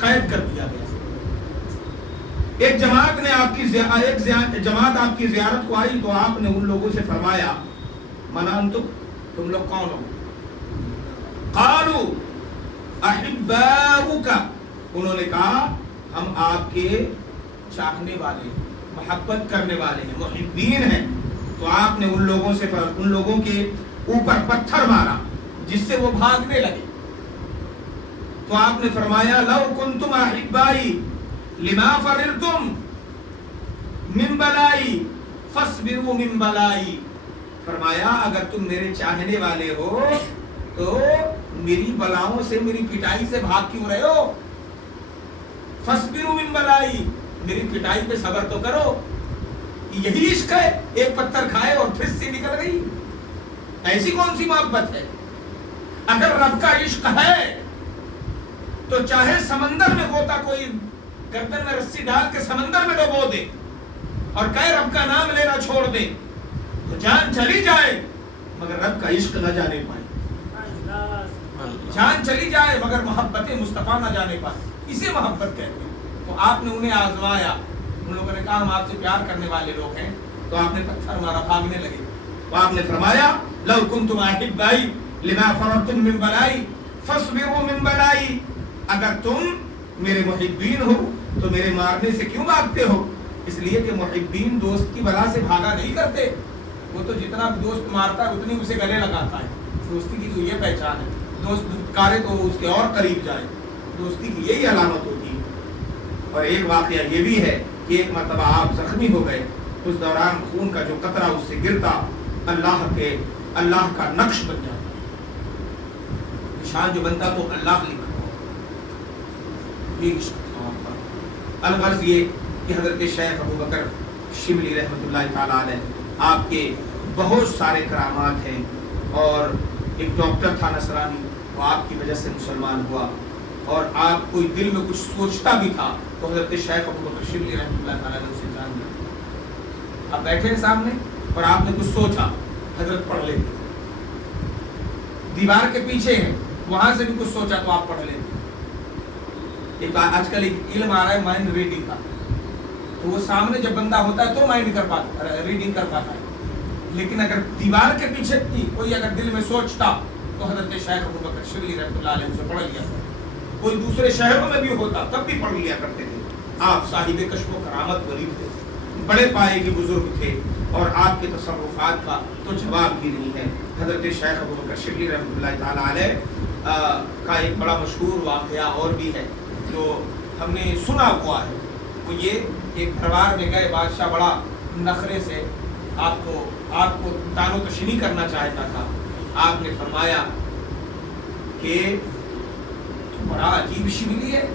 قید کر دیا گیا. ایک جماعت نے جماعت آپ کی زیارت کو آئی تو آپ نے ان لوگوں سے فرمایا من انتم, تم لوگ کون ہو؟ قالوا احباؤک, انہوں نے کہا ہم آپ کے چاہنے والے ہیں, محبت کرنے والے ہیں, محبین ہیں. تو آپ نے ان لوگوں کے اوپر پتھر مارا جس سے وہ بھاگنے لگے. تو آپ نے فرمایا لو کنتم احبائی لما فررتم من بلائی فاصبروا من بلائی, فرمایا اگر تم میرے چاہنے والے ہو تو میری بلاؤں سے, میری پٹائی سے بھاگ کیوں رہے ہو؟ فاصبروا من بلائی, میری پٹائی پہ صبر تو کرو. یہی عشق ہے, ایک پتھر کھائے اور پھر سے نکل گئی. ایسی کون سی محبت ہے؟ اگر رب کا عشق ہے تو چاہے سمندر میں غوطہ کوئی گردن میں رسی ڈال کے سمندر میں ڈبو دے اور کہے رب کا نام لینا چھوڑ دے تو جان چلی جائے مگر رب کا عشق نہ جانے پائے. جان چلی جائے مگر محبت مصطفیٰ نہ جانے پائے. اسے محبت کہتے ہیں. تو آپ نے انہیں آزمایا. ان لوگوں نے کہا ہم آپ سے پیار کرنے والے لوگ ہیں. تو آپ نے پتھر مارا, بھاگنے لگے. تو آپ نے فرمایا لو کنتم احبائی لما فررتم من بلائی فاصبروا من بلائی, اگر تم میرے محبین ہو تو میرے مارنے سے کیوں بھاگتے ہو؟ اس لیے کہ محبین دوست کی بلا سے بھاگا نہیں کرتے. وہ تو جتنا دوست مارتا ہے اتنی اسے گلے لگاتا ہے. دوستی کی تو یہ پہچان ہے, دوست دھتکارے تو اس کے اور قریب جائے. دوستی کی یہی علامت ہوتی ہے. اور ایک واقعہ یہ بھی ہے کہ ایک مرتبہ آپ زخمی ہو گئے. اس دوران خون کا جو قطرہ اس سے گرتا اللہ کا نقش بن جاتا, نشان جو بنتا تو اللہ لکھا. یہ عشق تھا آپ کا. الغرض یہ کہ حضرت شیخ ابو بکر شبلی رحمۃ اللہ تعالیٰ علیہ, آپ کے بہت سارے کرامات ہیں. اور ایک ڈاکٹر تھا نصرانی, وہ آپ کی وجہ سے مسلمان ہوا. اور آپ کوئی دل میں کچھ سوچتا بھی تھا تو حضرت شیخ ابو بکر شبلی رحمۃ اللہ تعالیٰ علیہ اسے جان لیا. آپ بیٹھے ہیں سامنے اور آپ نے کچھ سوچا, حضرت پڑھ لیتے. دیوار کے پیچھے ہیں, وہاں سے بھی کچھ سوچا تو آپ پڑھ لیتے. ایک آج کل ایک علم آ رہا ہے مائنڈ ریڈنگ کا, تو وہ سامنے جب بندہ ہوتا ہے تو مائنڈ کر پاتا, ریڈنگ کر پاتا ہے. لیکن اگر دیوار کے پیچھے کوئی اگر دل میں سوچتا تو حضرت شیخ ابو بکر شبلی رحمۃ اللہ علیہ سے پڑھ لیا. کوئی دوسرے شہروں میں بھی ہوتا تب بھی پڑھ لیا کرتے تھے. آپ صاحب کشف و کرامت ولی تھے, بڑے پائے کے بزرگ تھے, اور آپ کے تصرفات کا تو جواب بھی نہیں ہے. حضرت شیخ ابو بکر شبلی رحمۃ اللہ تعالیٰ علیہ کا ایک بڑا مشہور واقعہ اور بھی ہے جو ہم نے سنا ہوا ہے. وہ یہ کہ ایک دربار میں گئے, بادشاہ بڑا نخرے سے آپ کو تان و تشنی کرنا چاہتا تھا. آپ نے فرمایا کہ بڑا عجیب شبلی ہے,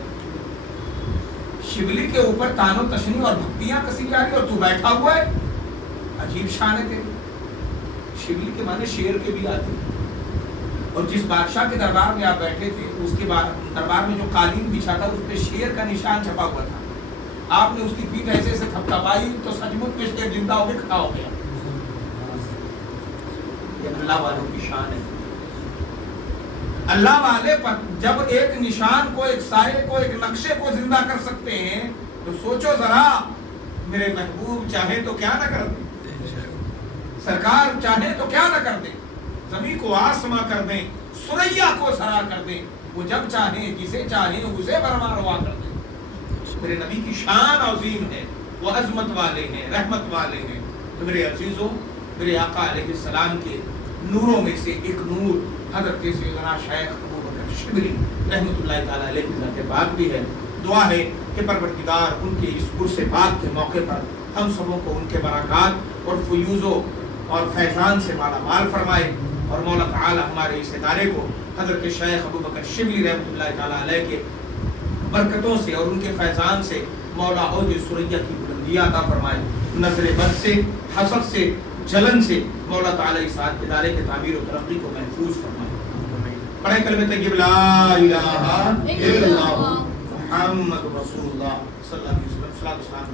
شبلی کے اوپر تان و تشنی اور بھکتیاں کسی جا رہی اور تو بیٹھا ہوا ہے, عجیب شان ہے تیری. شبلی کے معنی شیر کے بھی آتے ہیں. اور جس بادشاہ کے دربار میں آپ بیٹھے تھے اس کے بعد دربار میں جو قالین بچھا تھا اس پہ شیر کا نشان چھپا ہوا تھا. آپ نے اس کی پیٹھ ایسے سے تھپتھپائی تو سچ مچ میں شیر زندہ ہو کے کھڑا ہو گیا. یہ اللہ والوں کی شان ہے. اللہ والے پر جب ایک نشان کو, ایک سائے کو, ایک نقشے کو زندہ کر سکتے ہیں تو سوچو ذرا, میرے محبوب چاہے تو کیا نہ کر دیں, سرکار چاہے تو کیا نہ کر دیں, زمین کو آسماں کر دیں, سریا کو سرا کر دیں, وہ جب چاہیں جسے چاہیں اسے برما روا کر دیں. میرے نبی کی شان عظیم ہے, وہ عظمت والے ہیں, رحمت والے ہیں. تو میرے عزیزوں, میرے آقا علیہ السلام کے نوروں میں سے ایک نور حضرت سیدنا شیخ ابو بکر شبلی رحمۃ اللہ تعالیٰ علیہ کی ذات پاک بھی ہے. دعا ہے کہ پروردگار ان کے اس عرس پاک کے موقع پر ہم سبوں کو ان کے برکات اور فیوزوں اور فیضان سے مالا مال فرمائے, اور مولا تعالی ہمارے اس ادارے کو حضرت شیخ ابو بکر شبلی رحمۃ اللہ تعالیٰ علیہ کے برکتوں سے اور ان کے فیضان سے مولا اوج سریا کی بلندیاں عطا فرمائے. نظر بد سے, حسد سے, جلن سے مولا تعالی اس ادارے کے تعمیر و ترقی کو محفوظ فرمائے. پڑھے کلمہ طیب لا الہ الا اللہ محمد رسول اللہ صلی اللہ علیہ وسلم.